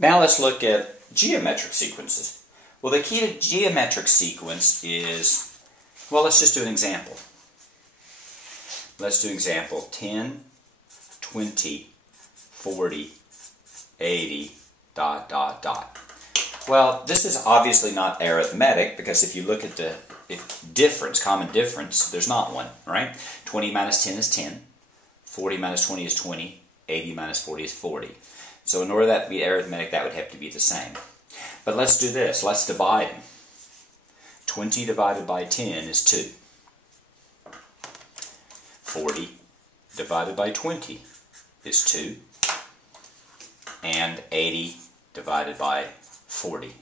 Now let's look at geometric sequences. Well, the key to geometric sequence is, well, let's just do an example. Let's do example 10, 20, 40, 80, ... Well, this is obviously not arithmetic, because if you look at the common difference, there's not one, right? 20 minus 10 is 10, 40 minus 20 is 20, 80 minus 40 is 40. So in order that to be arithmetic, that would have to be the same. But let's do this. Let's divide them. 20 divided by 10 is 2. 40 divided by 20 is 2. And 80 divided by 40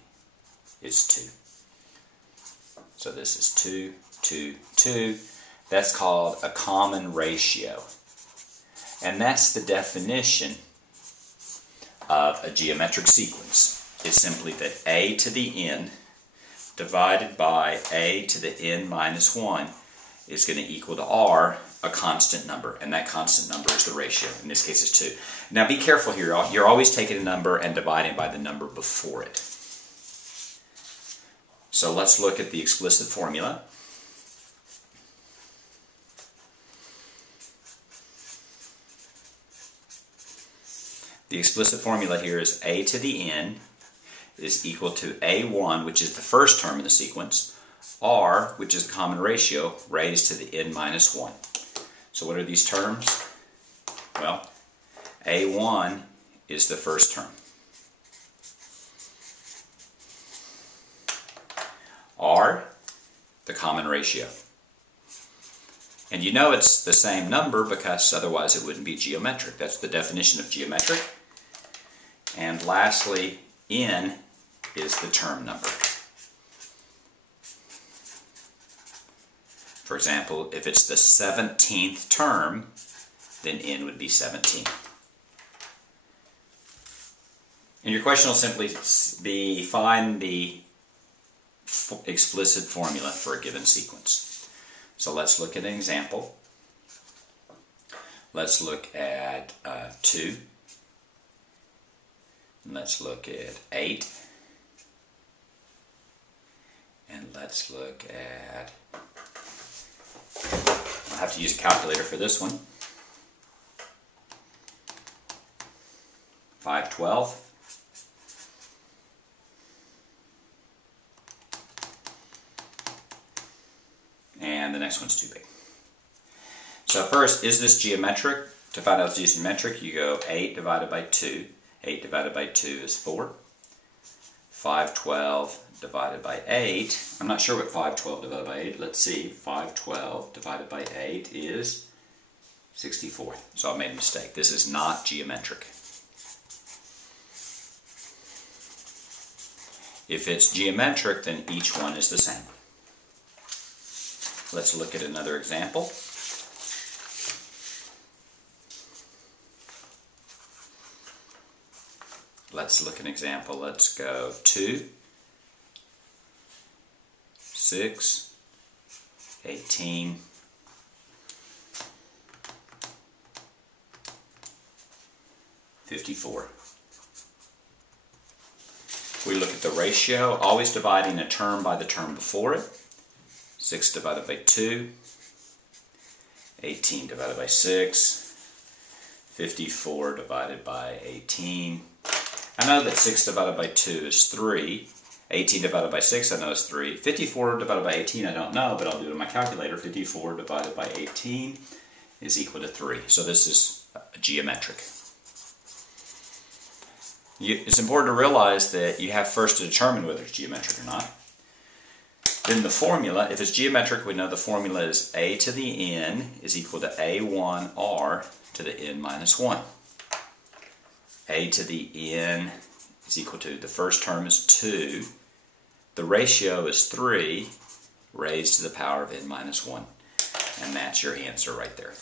is 2. So this is 2, 2, 2. That's called a common ratio. And that's the definition of a geometric sequence. It's simply that a to the n divided by a to the n minus 1 is going to equal to r, a constant number. And that constant number is the ratio. In this case, it's 2. Now be careful here. You're always taking a number and dividing by the number before it. So let's look at the explicit formula. The explicit formula here is a to the n is equal to a1, which is the first term in the sequence, r, which is the common ratio, raised to the n minus 1. So what are these terms? Well, a1 is the first term. R, the common ratio. And you know it's the same number because otherwise it wouldn't be geometric. That's the definition of geometric. And lastly, n is the term number. For example, if it's the 17th term, then n would be 17. And your question will simply be, find the explicit formula for a given sequence. So let's look at an example. Let's look at 2. And let's look at 8. And let's look at, I'll have to use a calculator for this one. 512. And the next one's too big. So first, is this geometric? To find out if it's geometric, you go 8 divided by 2. 8 divided by 2 is 4. 512 divided by 8. I'm not sure what 512 divided by 8. Let's see. 512 divided by 8 is 64. So I made a mistake. This is not geometric. If it's geometric, then each one is the same. Let's look at another example. Let's look at an example. Let's go 2, 6, 18, 54. We look at the ratio, always dividing a term by the term before it. 6 divided by 2, 18 divided by 6, 54 divided by 18. I know that 6 divided by 2 is 3. 18 divided by 6 I know is 3. 54 divided by 18 I don't know, but I'll do it on my calculator. 54 divided by 18 is equal to 3. So this is geometric. It's important to realize that you have first to determine whether it's geometric or not. Then the formula, if it's geometric, we know the formula is a to the n is equal to a1r to the n minus 1. A to the n is equal to, the first term is 2, the ratio is 3, raised to the power of n minus 1. And that's your answer right there.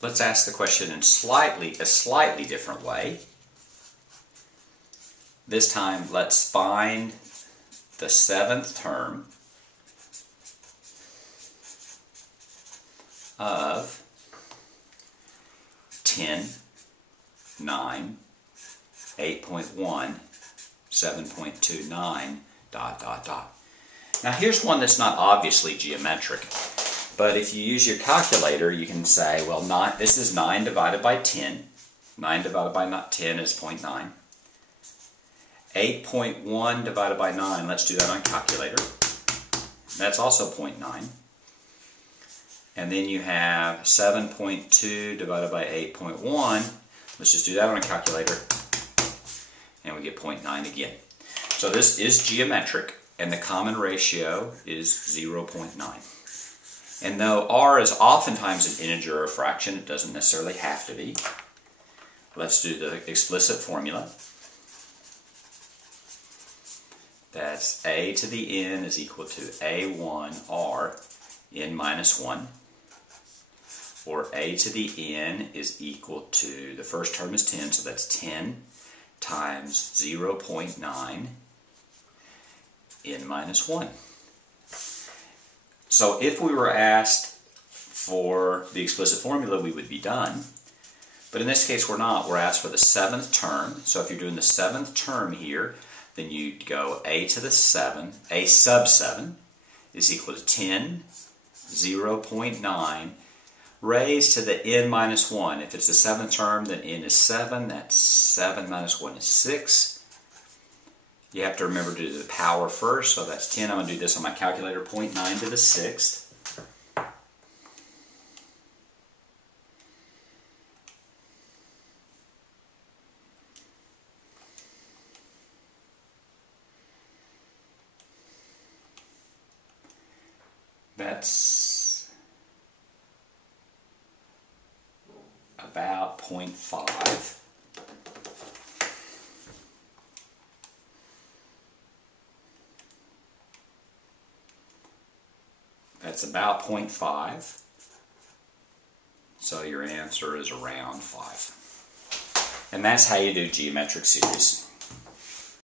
Let's ask the question in a slightly different way. This time, let's find the 7th term of 10, 9, 8.1, 7.29, ... Now here's one that's not obviously geometric, but if you use your calculator, you can say, well, this is 9 divided by 10. 9 divided by 10 is 0.9. 8.1 divided by 9, let's do that on a calculator. That's also 0.9. And then you have 7.2 divided by 8.1. Let's just do that on a calculator. And we get 0.9 again. So this is geometric, and the common ratio is 0.9. And though r is oftentimes an integer or a fraction, it doesn't necessarily have to be. Let's do the explicit formula. That's a to the n is equal to a1r n minus 1. Or a to the n is equal to, the first term is 10, so that's 10 times 0.9 n minus 1. So if we were asked for the explicit formula, we would be done. But in this case, we're not. We're asked for the 7th term. So if you're doing the 7th term here, then you'd go a to the 7, a sub 7 is equal to 10, 0.9, raised to the n minus 1. If it's the 7th term, then n is 7. That's 7 minus 1 is 6. You have to remember to do the power first, so that's 10. I'm going to do this on my calculator, 0.9 to the 6th. That's about 0.5. That's about 0.5. So your answer is around 5. And that's how you do geometric series.